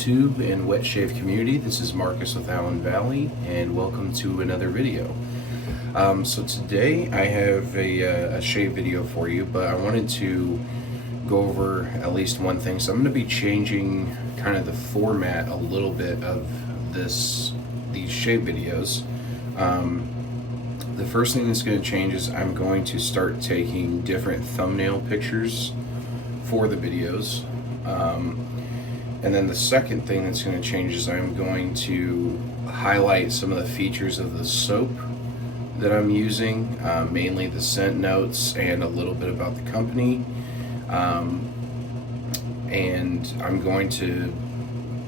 YouTube and wet shave community. This is Marcus with AllenValley, and welcome to another video. So today I have a shave video for you, but I wanted to go over at least one thing. So I'm going to be changing kind of the format a little bit of these shave videos. The first thing that's going to change is I'm going to start taking different thumbnail pictures for the videos. And then the second thing that's going to change is I'm going to highlight some of the features of the soap that I'm using, mainly the scent notes and a little bit about the company. And I'm going to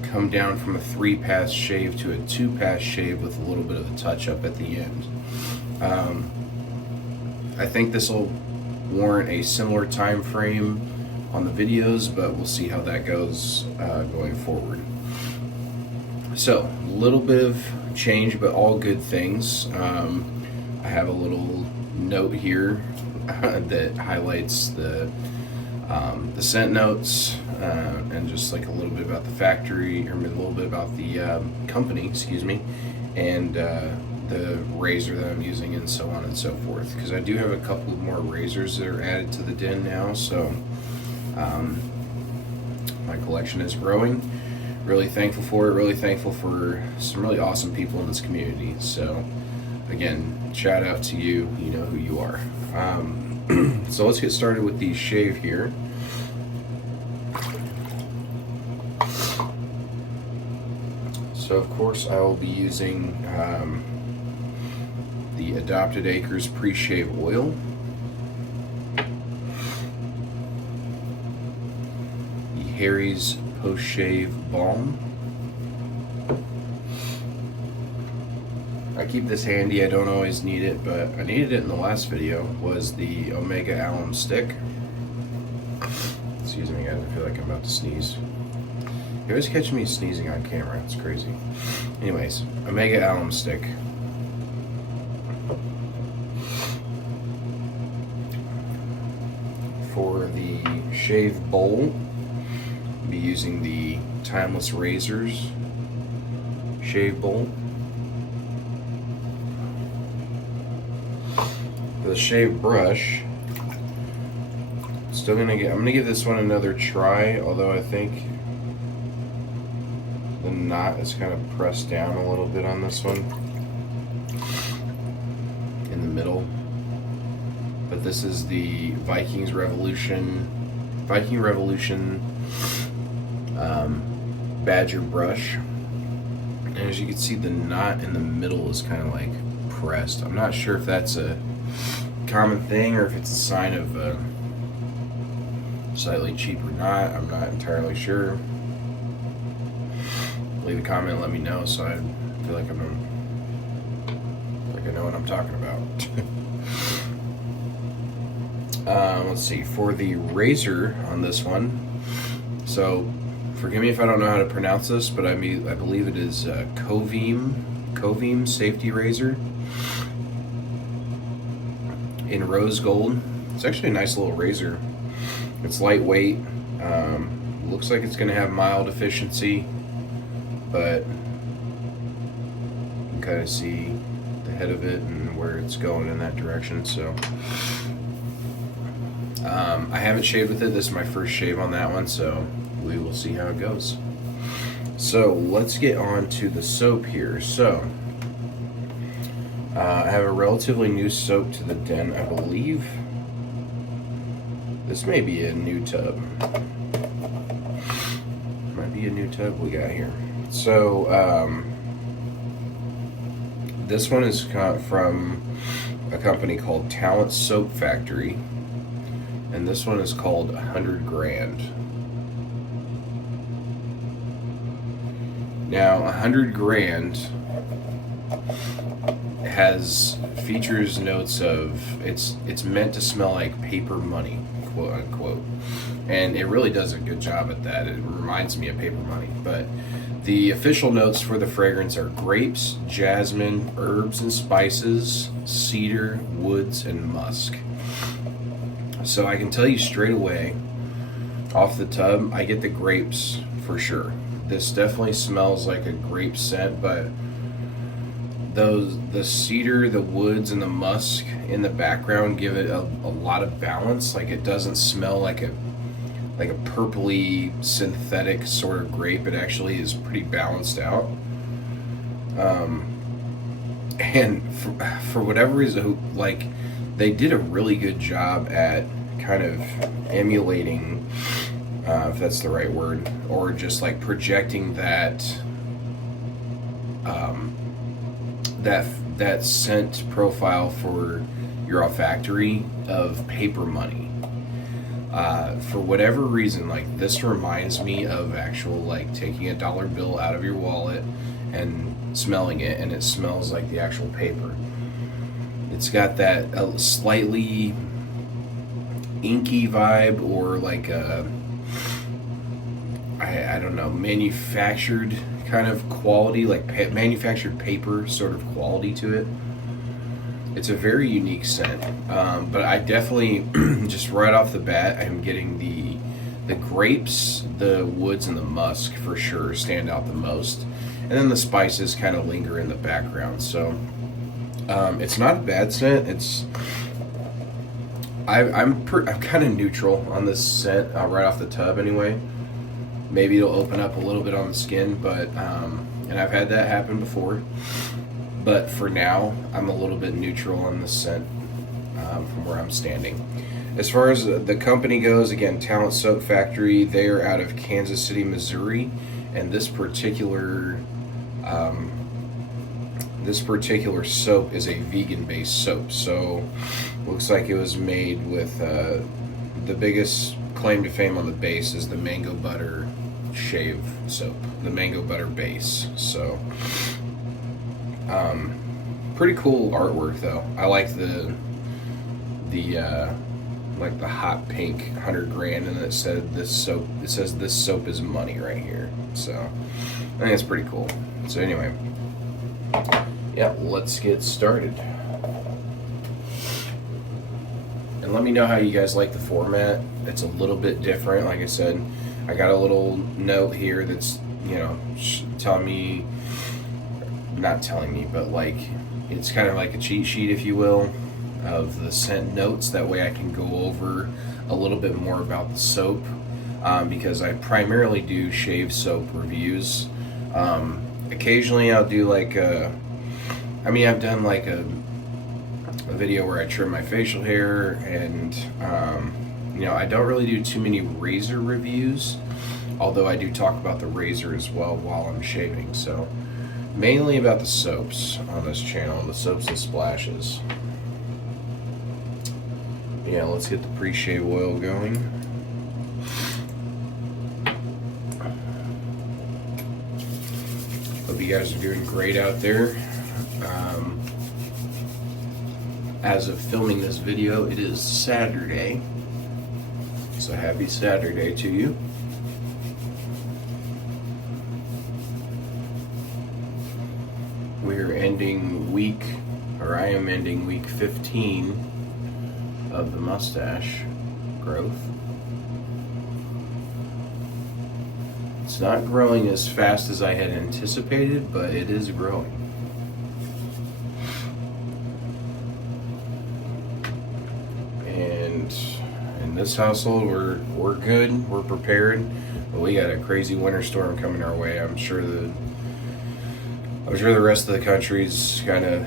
come down from a 3-pass shave to a 2-pass shave with a little bit of a touch-up at the end. I think this will warrant a similar time frame on the videos, but we'll see how that goes going forward. So, a little bit of change, but all good things. I have a little note here that highlights the scent notes and just like a little bit about the factory, or a little bit about the company, excuse me, and the razor that I'm using, and so on and so forth. Because I do have a couple more razors that are added to the den now, so my collection is growing. Really thankful for it. Really thankful for some really awesome people in this community. So again, shout out to you. You know who you are. So let's get started with the shave here. So of course I will be using the Adopted Acres pre-shave oil. Harry's post-shave balm. I keep this handy. I don't always need it, but I needed it in the last video. Was the Omega Alum stick. Excuse me guys, I feel like I'm about to sneeze. You always catch me sneezing on camera, it's crazy. Anyways, Omega Alum stick. For the shave bowl, be using the Timeless Razors shave bowl. For the shave brush, I'm gonna give this one another try, although I think the knot is kind of pressed down a little bit on this one in the middle. But this is the Viking Revolution Badger brush, and as you can see, the knot in the middle is kind of like pressed. I'm not sure if that's a common thing or if it's a sign of a slightly cheaper knot. I'm not entirely sure. Leave a comment and let me know, so I feel like I know what I'm talking about. Let's see, for the razor on this one, so forgive me if I don't know how to pronounce this, but I believe it is Kovim safety razor in rose gold. It's actually a nice little razor. It's lightweight. Looks like it's going to have mild efficiency, but you can kind of see the head of it and where it's going in that direction. So I haven't shaved with it. This is my first shave on that one, so we will see how it goes. So let's get on to the soap here. So I have a relatively new soap to the den. I believe this may be a new tub. Might be a new tub we got here. So this one is from a company called Talent Soap Factory, and this one is called 100 Grand. Now, 100 Grand has features notes of it's meant to smell like paper money, quote unquote, and it really does a good job at that. It reminds me of paper money. But the official notes for the fragrance are grapes, jasmine, herbs and spices, cedar, woods, and musk. So I can tell you straight away off the tub, I get the grapes for sure. this definitely smells like a grape scent, but the cedar, the woods, and the musk in the background give it a lot of balance. Like, it doesn't smell like a purpley synthetic sort of grape. It actually is pretty balanced out. And for whatever reason, like, they did a really good job at kind of emulating, if that's the right word, or just like projecting that that scent profile for your olfactory of paper money. For whatever reason, like, this reminds me of actual, like, taking a dollar bill out of your wallet and smelling it, and it smells like the actual paper. It's got that slightly inky vibe, or like a, I don't know, manufactured kind of quality, like manufactured paper sort of quality to it. It's a very unique scent, but I definitely, just right off the bat, I'm getting the grapes, the woods, and the musk for sure stand out the most, and then the spices kind of linger in the background. So it's not a bad scent. I'm kind of neutral on this scent right off the tub anyway. Maybe it'll open up a little bit on the skin, but and I've had that happen before. But for now, I'm a little bit neutral on the scent from where I'm standing. As far as the company goes, again, Talent Soap Factory, they are out of Kansas City, Missouri, and this particular soap is a vegan-based soap. So, looks like it was made with the biggest claim to fame on the base is the mango butter shave soap, the mango butter base. So, pretty cool artwork though. I like the hot pink 100 grand, and it says this soap is money right here. So I think it's pretty cool. So anyway, yeah, let's get started. And let me know how you guys like the format. It's a little bit different. Like I said, I got a little note here that's, telling me, not telling me, but like, it's kind of like a cheat sheet, if you will, of the scent notes. That way I can go over a little bit more about the soap, because I primarily do shave soap reviews. Occasionally I'll do like I've done like a video where I trim my facial hair, and I don't really do too many razor reviews, although I do talk about the razor as well while I'm shaving. So mainly about the soaps on this channel, the soaps and splashes. Yeah, let's get the pre-shave oil going. Hope you guys are doing great out there. As of filming this video, it is Saturday. So happy Saturday to you. I am ending week 15 of the mustache growth. It's not growing as fast as I had anticipated, but it is growing. And in this household, we're good, we're prepared, but we got a crazy winter storm coming our way. I'm sure the rest of the country's kind of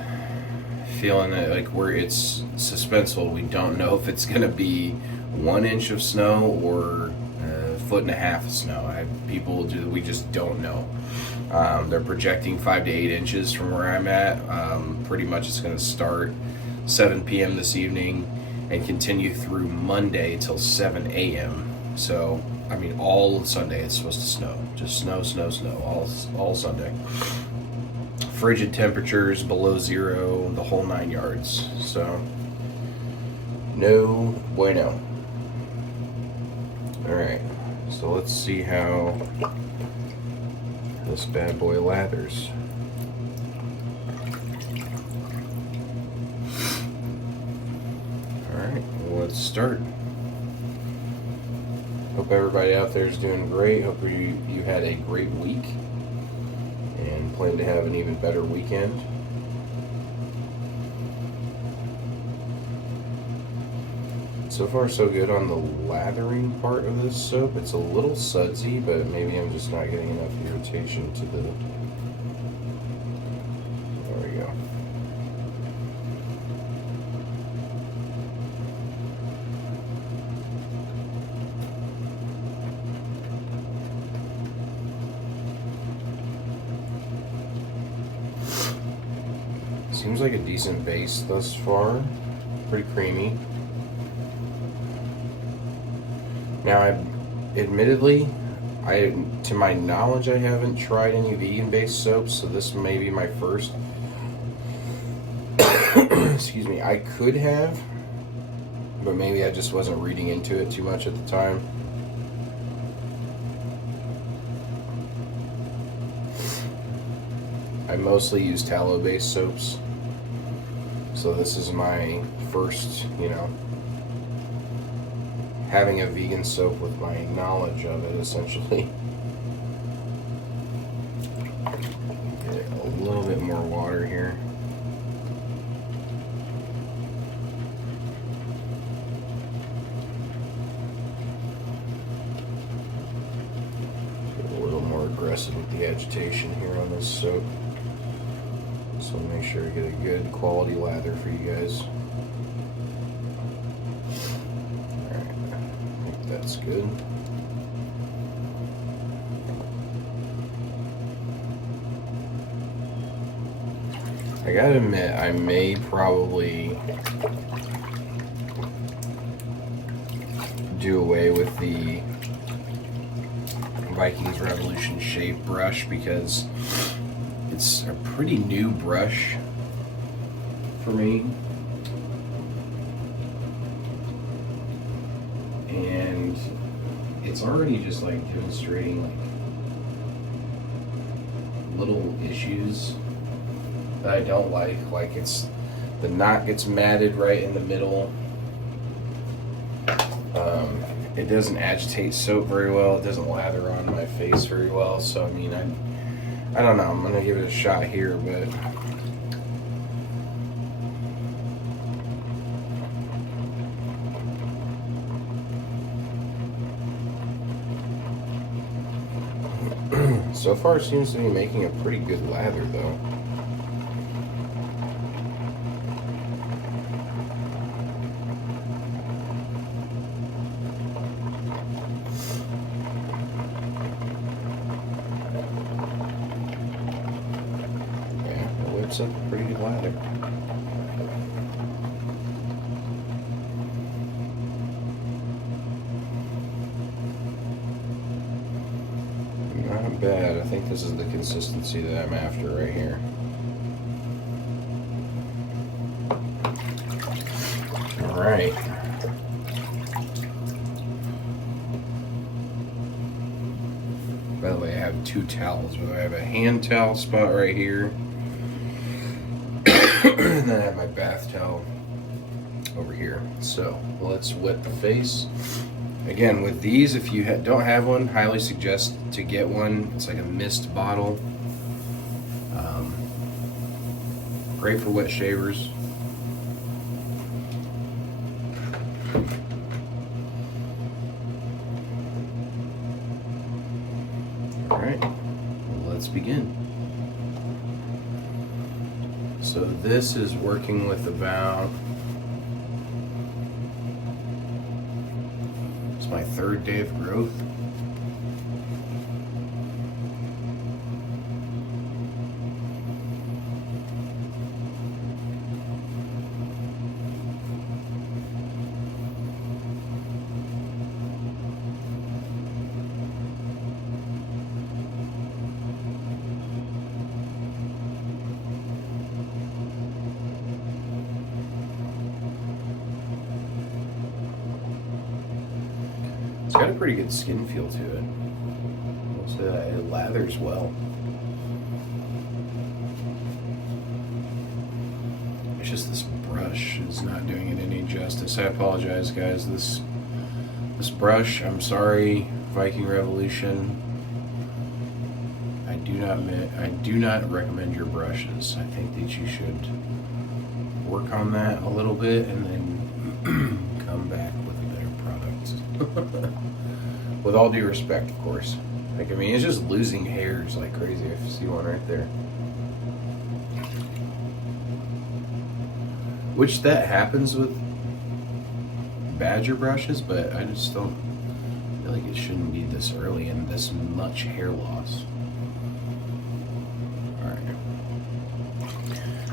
feeling that, like, it's suspenseful. We don't know if it's going to be 1 inch of snow or 1.5 feet of snow. We just don't know. They're projecting 5 to 8 inches from where I'm at. Pretty much it's going to start 7 p.m. this evening and continue through Monday till 7 a.m. So, all Sunday it's supposed to snow. Just snow, all Sunday. Frigid temperatures, below zero, the whole 9 yards. So, no bueno. Alright, so let's see how this bad boy lathers. Alright, let's start. Hope everybody out there is doing great. Hope you had a great week and plan to have an even better weekend. So far so good on the lathering part of this soap. It's a little sudsy, but maybe I'm just not getting enough irritation to the... There we go. Seems like a decent base thus far. Pretty creamy. Now, admittedly, to my knowledge, I haven't tried any vegan-based soaps, so this may be my first. Excuse me. I could have, but maybe I just wasn't reading into it too much at the time. I mostly use tallow-based soaps, so this is my first, having a vegan soap with my knowledge of it, essentially. Get a little bit more water here. Get a little more aggressive with the agitation here on this soap. So make sure I get a good quality lather for you guys. That's good. I gotta admit, I may probably do away with the Vikings Revolution Shave brush because it's a pretty new brush for me. And it's already just like demonstrating like little issues that I don't like. Like the knot gets matted right in the middle. It doesn't agitate soap very well. It doesn't lather on my face very well. So I mean, I don't know. I'm gonna give it a shot here, but. So far, it seems to be making a pretty good lather, though. Yeah, it whips up a pretty good lather. Not bad. I think this is the consistency that I'm after right here. All right. By the way, I have two towels. I have a hand towel spot right here, and then I have my bath towel over here. So let's wet the face. Again, with these, if you don't have one, highly suggest to get one. It's like a mist bottle. Great for wet shavers. All right, let's begin. So this is working with about... It's my third day of growth. It's got a pretty good skin feel to it. Also, it lathers well. It's just this brush is not doing it any justice. I apologize, guys. This This brush, I'm sorry, Viking Revolution. I do not recommend your brushes. I think that you should work on that a little bit and then come back with a better product. With all due respect, of course. Like, I mean, it's just losing hairs like crazy. I see one right there. Which that happens with Badger brushes, but I just don't feel like it shouldn't be this early and this much hair loss.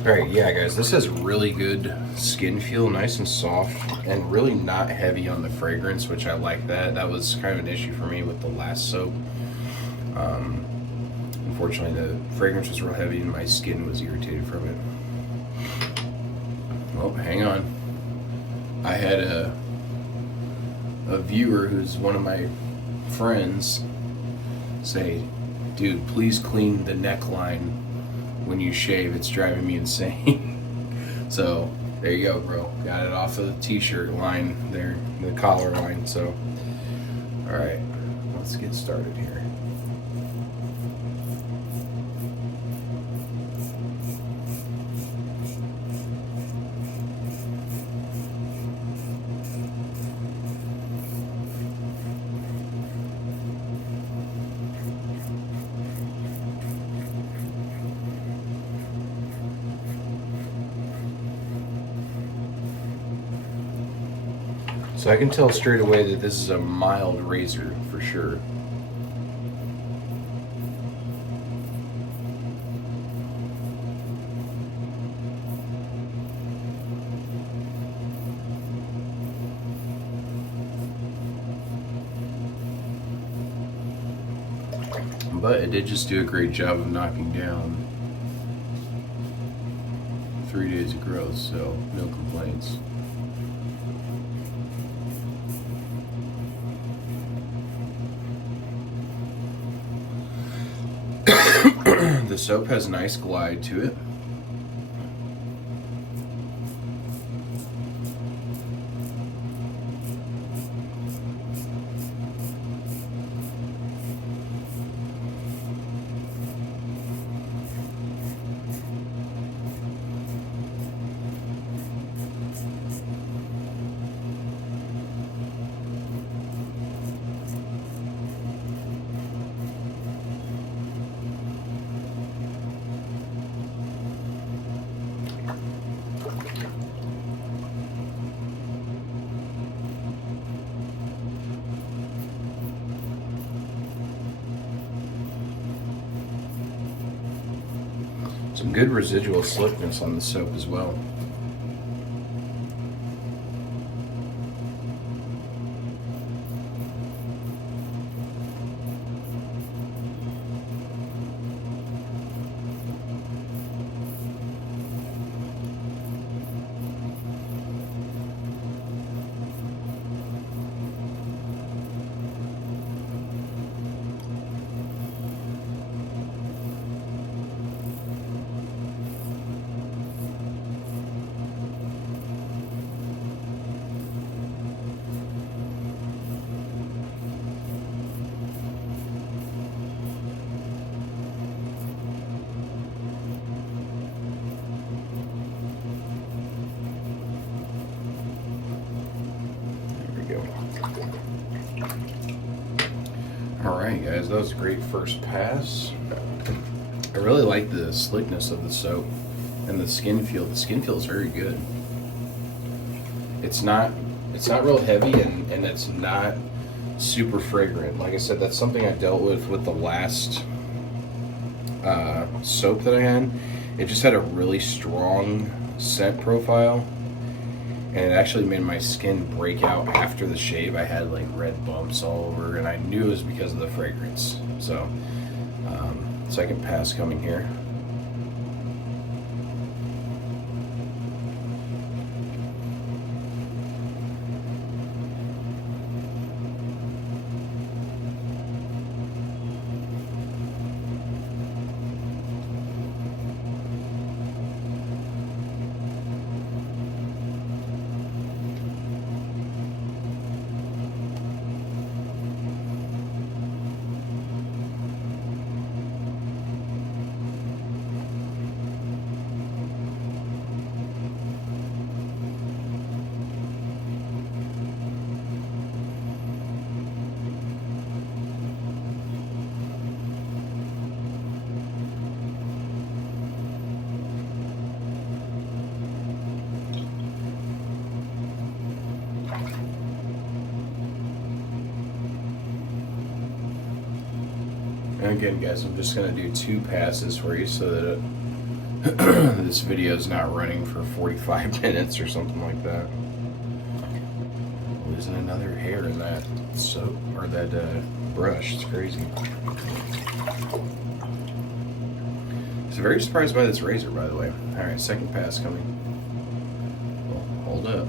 Alright, yeah guys, this has really good skin feel, nice and soft, and really not heavy on the fragrance, which I like that. That was kind of an issue for me with the last soap. Unfortunately, the fragrance was real heavy and my skin was irritated from it. Oh, hang on. I had a viewer who's one of my friends say, dude, please clean the neckline when you shave. It's driving me insane. So there you go, bro. Got it off of the t-shirt line there, the collar line. So all right, let's get started here. So I can tell straight away that this is a mild razor for sure. But it did just do a great job of knocking down 3 days of growth, so no complaints. The soap has a nice glide to it. Some good residual slickness on the soap as well. Alright guys, that was a great first pass. I really like the slickness of the soap and the skin feel. The skin feel is very good. It's not real heavy and it's not super fragrant. Like I said, that's something I dealt with the last soap that I had. It just had a really strong scent profile. And it actually made my skin break out after the shave. I had like red bumps all over, and I knew it was because of the fragrance. So, second pass coming here. And again, guys, I'm just going to do 2 passes for you so that this video is not running for 45 minutes or something like that. Losing another hair in that soap, or that brush. It's crazy. So very surprised by this razor, by the way. Alright, second pass coming. Well, hold up.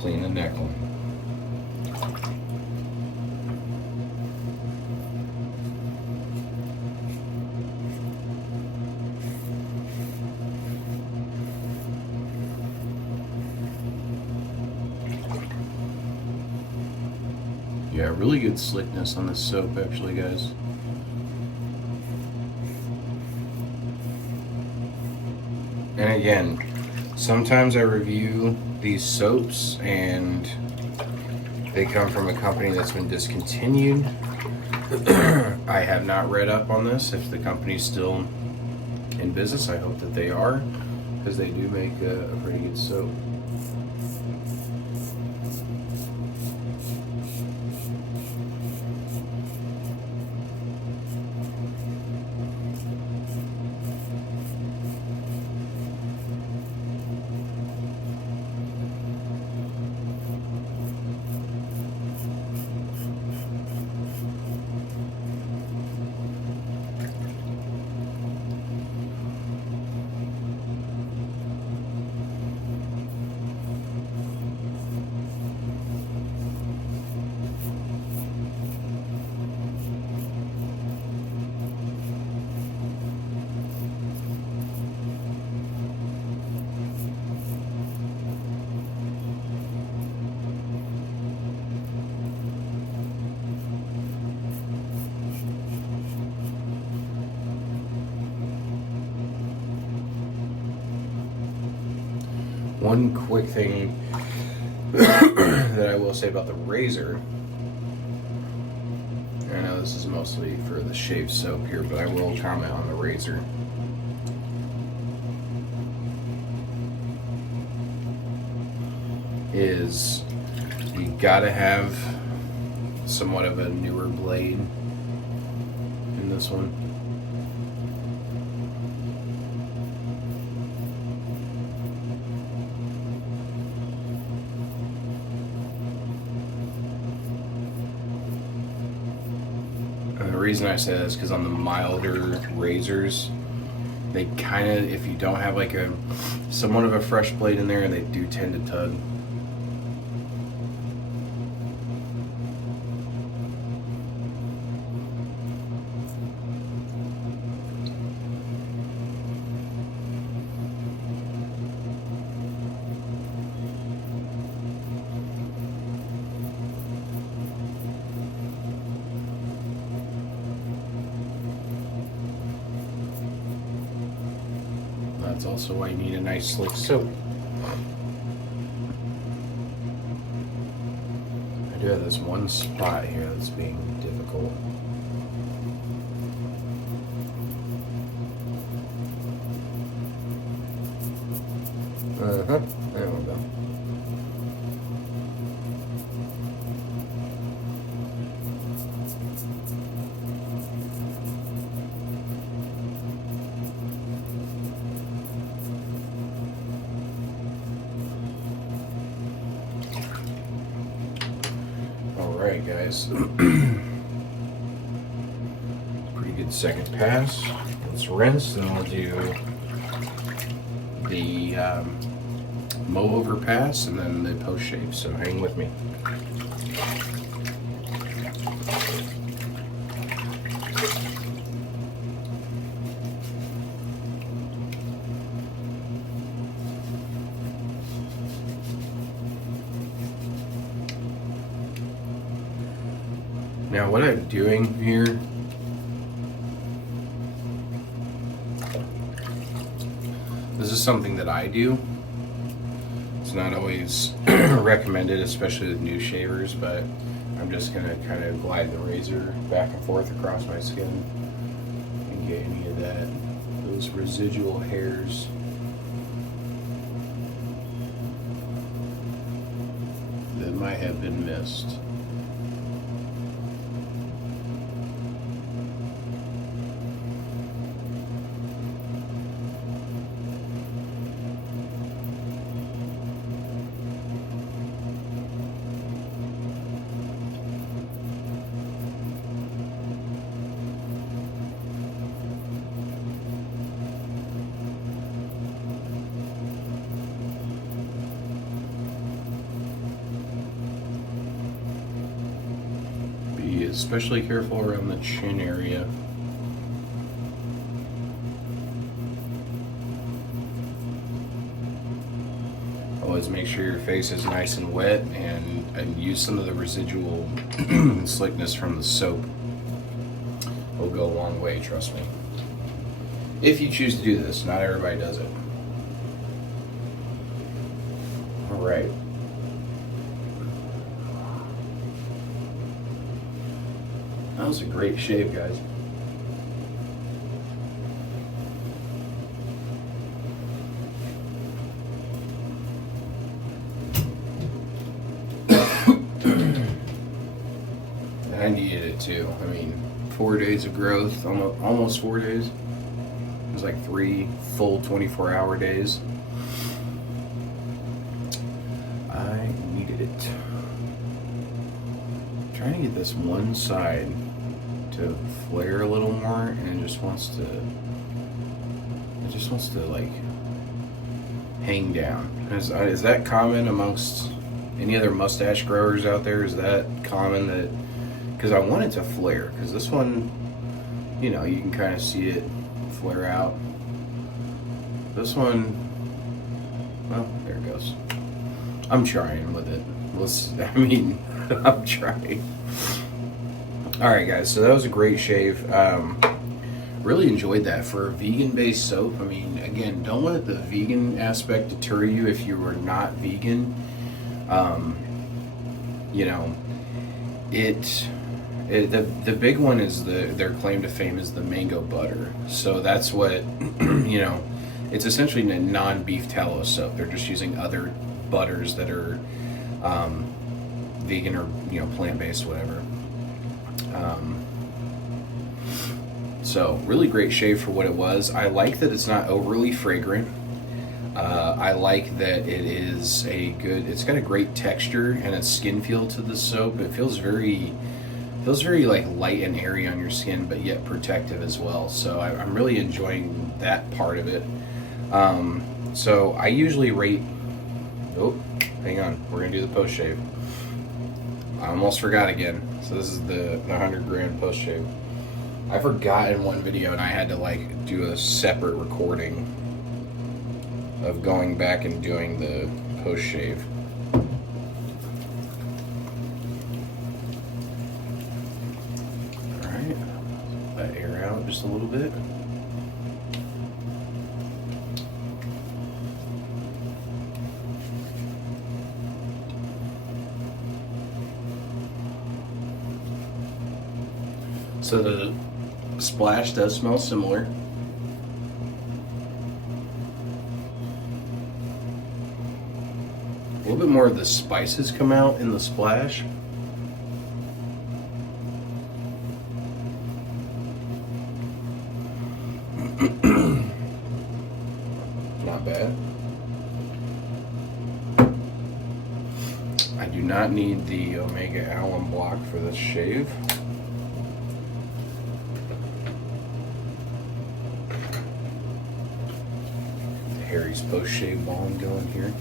Clean the neckline. Yeah, really good slickness on this soap, actually, guys. And again, sometimes I review these soaps and they come from a company that's been discontinued. I have not read up on this. If the company's still in business, I hope that they are, because they do make a pretty good soap. One quick thing that I will say about the razor, I know this is mostly for the shave soap here, but I will comment on the razor. Is you gotta have somewhat of a newer blade in this one. And the reason I say that is because on the milder razors, they kind of, if you don't have like a somewhat of a fresh blade in there, they do tend to tug. That's also why you need a nice slick soap. I do have this one spot here that's being difficult. There we go. Alright, guys. Pretty good second pass. Let's rinse, then we'll do the mow over pass and then the post shave. So hang with me. Now what I'm doing here this is something that I do. It's not always recommended, especially with new shavers, but I'm just gonna kind of glide the razor back and forth across my skin and get any of those residual hairs. That might have been missed. Be especially careful around the chin area. Always make sure your face is nice and wet, and use some of the residual slickness from the soap. Will go a long way, trust me. If you choose to do this, not everybody does it. Alright. That was a great shave, guys. I needed it too. I mean, 4 days of growth, almost 4 days. It was like 3 full 24-hour days. I needed it. I'm trying to get this one side to flare a little more, and it just wants to like hang down. Is that common amongst any other mustache growers out there? Is that common that? Because I want it to flare, because this one, you know, you can kind of see it flare out. This one, well, there it goes. I'm trying with it. I'm trying. Alright guys, so that was a great shave. Really enjoyed that for a vegan-based soap. I mean, again, don't let the vegan aspect deter you if you are not vegan. You know, the big one is their claim to fame is the mango butter. So that's what, you know, it's essentially a non-beef tallow soap. They're just using other butters that are vegan or, you know, plant-based, whatever. So really great shave for what it was. I like that it's not overly fragrant. I like that it is it's got a great texture and a skin feel to the soap. It feels very like light and airy on your skin, but yet protective as well. So I'm really enjoying that part of it. So I usually rate, hang on, we're gonna do the post shave. I almost forgot again. So this is the 100 grand post shave. I forgot in one video, and I had to like do a separate recording of going back and doing the post shave. Alright, let that air out just a little bit. So the splash does smell similar. A little bit more of the spices come out in the splash. Not bad. I do not need the Omega Allen block for this shave. Harry's post shave balm going here.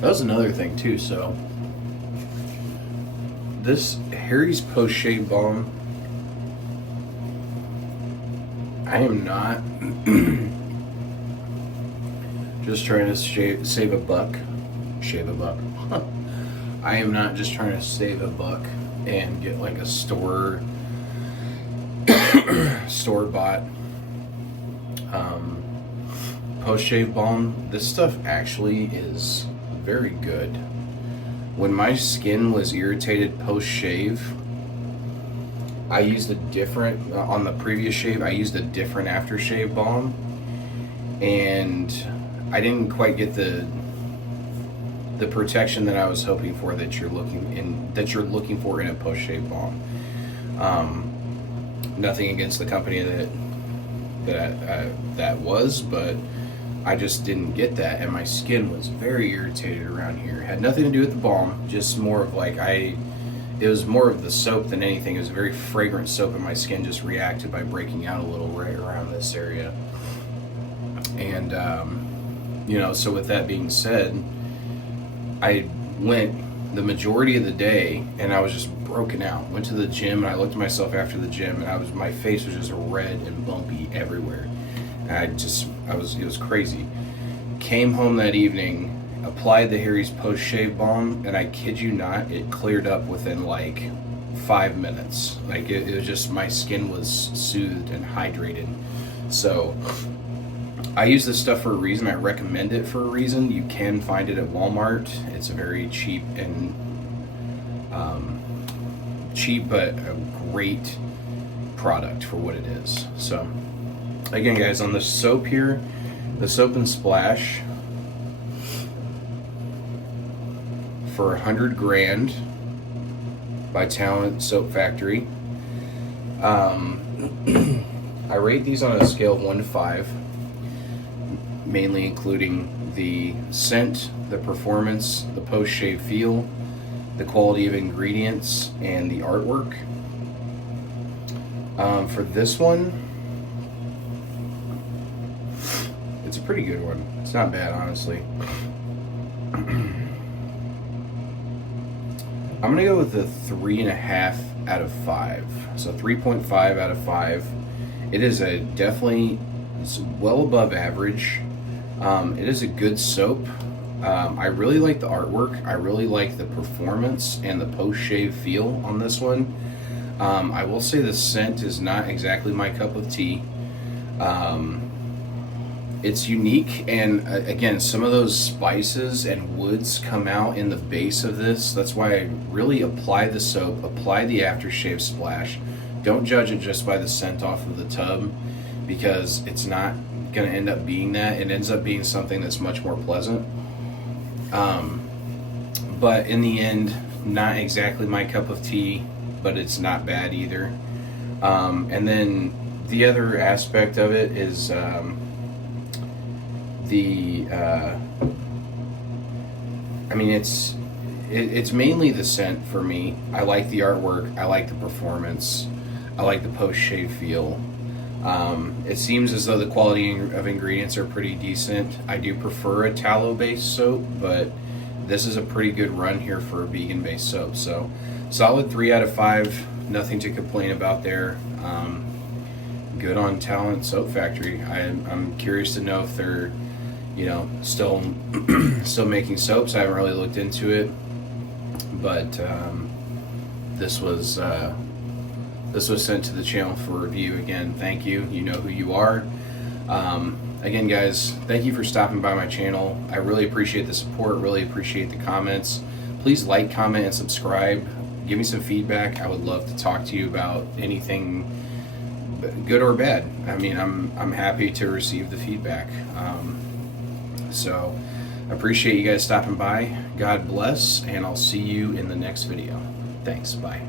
That was another thing too. So this Harry's post shave balm, I am not just trying to save a buck. Shave a buck. I am not just trying to save a buck and get like a store bought post shave balm. This stuff actually is very good. When my skin was irritated post shave, I used a different on the previous shave. I used a different aftershave balm, and I didn't quite get the the protection that I was hoping for, that you're looking for in a post shave balm. Nothing against the company that was, but I just didn't get that, and my skin was very irritated around here. It had nothing to do with the balm, just more of like it was more of the soap than anything. It was a very fragrant soap, and my skin just reacted by breaking out a little right around this area. And so with that being said, I went the majority of the day and I was just broken out. Went to the gym, and I looked at myself after the gym, and my face was just red and bumpy everywhere. And it was crazy. Came home that evening, applied the Harry's post shave balm, and I kid you not, it cleared up within like 5 minutes. Like it was just, my skin was soothed and hydrated. So I use this stuff for a reason. I recommend it for a reason. You can find it at Walmart. It's a very cheap but a great product for what it is. So again, guys, on the soap here, the Soap and Splash for 100 grand by Talent Soap Factory. I rate these on a scale of 1 to 5, mainly including the scent, the performance, the post-shave feel, the quality of ingredients, and the artwork. For this one, it's a pretty good one. It's not bad, honestly. I'm gonna go with a 3.5 out of 5. So 3.5 out of 5. It is it's well above average. It is a good soap. I really like the artwork. I really like the performance and the post-shave feel on this one. I will say the scent is not exactly my cup of tea. It's unique, and again, some of those spices and woods come out in the base of this. That's why I really apply the soap, apply the aftershave splash. Don't judge it just by the scent off of the tub, because it's not going to end up being that. It ends up being something that's much more pleasant. But in the end, not exactly my cup of tea, but it's not bad either. And then the other aspect of it is it's mainly the scent for me. I like the artwork, I like the performance, I like the post-shave feel. It seems as though the quality of ingredients are pretty decent. I do prefer a tallow-based soap, but this is a pretty good run here for a vegan-based soap. So solid 3 out of 5, nothing to complain about there. Good on Talent Soap Factory. I'm curious to know if they're still making soaps. I haven't really looked into it, but this was sent to the channel for review. Again, thank you. You know who you are. Again, guys, thank you for stopping by my channel. I really appreciate the support, really appreciate the comments. Please like, comment, and subscribe. Give me some feedback. I would love to talk to you about anything, good or bad. I mean, I'm happy to receive the feedback. So I appreciate you guys stopping by. God bless, and I'll see you in the next video. Thanks. Bye.